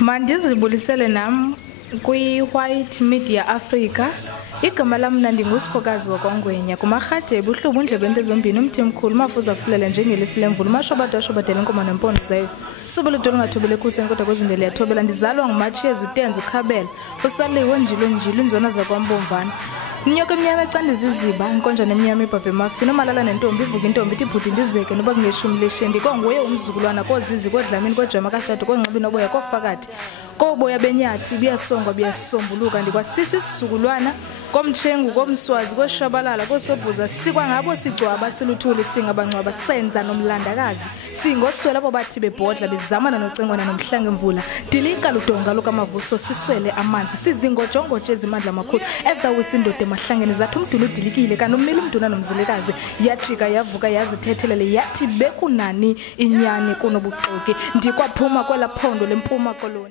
Mandizibulisele nam kwi-White Media Africa. Igama lam mna ndinguSiphokazi wakwaNgwenya. Kumarhade ebuhlobo undlebe nto zombini umthi mkhulu mafuza fulela njengelifu lemvula umashobadashobadela inkomo nempondo zayo. Suba ludolo ungathobele ekuseni kodwa kwezindlela yathobela. Ndizalwa nguMatshezi uTenzi uKhabela usaliwe njilo inzona zakwambomvana. Nyoka emnyama ecandiza iziba inkonjane emnyama ibhave emafini omalala nentombi ivuka intombi ithi ibhuti ndizeke noba kungeshumi leshendi konguye umzukulwana kozizi kodlamini kojama kashado konxibi noboya kofakathi koboya benyathi biyasongwa biyasombuluka ndikwasiso isizukulwana komtshengu komswazi koshabalala kosobhuza sikwa ngabo sigcwaba siluthuli singabangcwaba senza nomlandakazi singoswela abo bathi bebhodla bezamana nocengwana nomhlanga emvula dilinka ludonga lokamavuso sisele amanzi sizingojongoje ezimandla amakhulu ezawisa indoda emahlangeni zathi umdulu udilikile kanomile umduna nomzilikazi yajika yavuka yazithethelele yathi bekunani inyani kunobuxoki ndikwaphuma kwela phondo lempuma koloni.